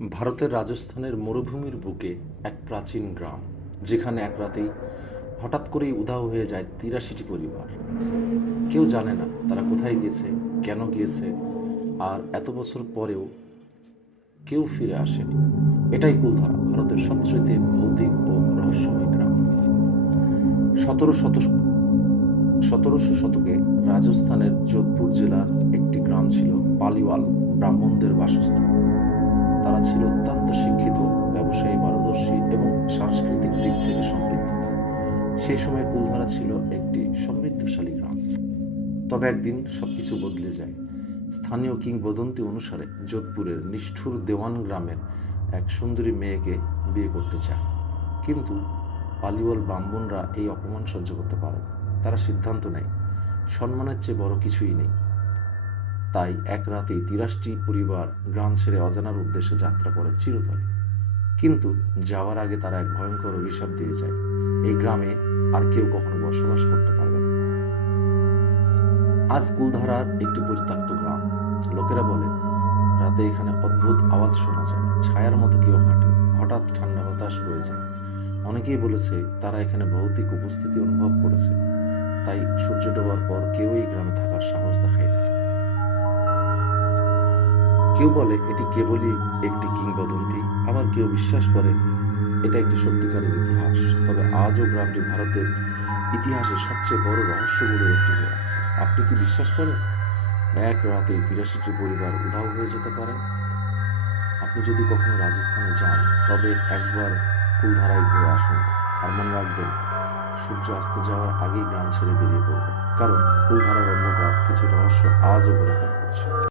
ভারতের রাজস্থানের মরুভূমির বুকে এক প্রাচীন গ্রাম, যেখানে এক রাতেই হঠাৎ করেই উধাও হয়ে যায় তিরাশিটি পরিবার। কেউ জানে না তারা কোথায় গিয়েছে কেন গিয়েছে, আর এত বছর পরেও কেউ ফিরে আসেনি। এটাই কুলধারা, ভারতের সবচেয়ে ভৌতিক ও রহস্যময় গ্রাম। সতেরো শত সতেরোশো শতকে রাজস্থানের যোধপুর জেলার একটি গ্রাম ছিল পালিওয়াল ব্রাহ্মণদের বাসস্থান। সাংস্কৃতিক দিক থেকে সমৃদ্ধ। সেই সময় কুলধারা ছিল একটি সমৃদ্ধশালী গ্রাম। তবে একদিন সবকিছু বদলে যায়। স্থানীয় কিংবদন্তি অনুসারে যোধপুরের নিষ্ঠুর দেওয়ান গ্রামের এক সুন্দরী মেয়েকে বিয়ে করতে চায়। কিন্তু পালিওয়াল ব্রাহ্মণরা এই অপমান সহ্য করতে পারে তারা সিদ্ধান্ত নেয়, সম্মানের চেয়ে বড় কিছুই নেই। তাই এক রাতেই তিরাশটি পরিবার গ্রাম ছেড়ে অজানার উদ্দেশ্যে যাত্রা করে চিরতরে। কিন্তু যাওয়ার আগে তারা এক ভয়ঙ্কর অভিশাপ দিয়ে যায়। এই গ্রামে আর কেউ কখনো বসবাস করতে পারবে না। আজ কুলধারার একটি পরিত্যক্ত গ্রাম। লোকেরা বলে, রাতে এখানে অদ্ভুত আওয়াজ শোনা যায়। ছায়ার মতো কেউ হাঁটে। হঠাৎ ঠান্ডা বাতাস বয়ে যায়। অনেকেই বলেছে, তারা এখানে ভৌতিক উপস্থিতি অনুভব করেছে। তাই সূর্য ডোবার পর কেউ এই গ্রামে থাকার কেউ বলে এটি কেবলই একটি কিংবদন্তি, আবার কেউ বিশ্বাস করে এটা একটি সত্যিকারের ইতিহাস। তবে আজও গ্রামটি ভারতের ইতিহাসের সবচেয়ে বড় রহস্যগুলোর একটি হয়ে আছে। আপনি কি বিশ্বাস করেন? এক রাতে তিরাশিটি পরিবার উধাও হয়ে যেতে পারে। আপনি যদি কখনো রাজস্থানে যান, তবে একবার কুলধারায় ঘুরে আসুন। আর মনে রাখবেন সূর্য অস্ত যাওয়ার আগেই গ্রাম ছেড়ে বেরিয়ে পড়বেন কারণ কুলধারার অন্ধকার কিছু রহস্য আজও ঘুরে করছে।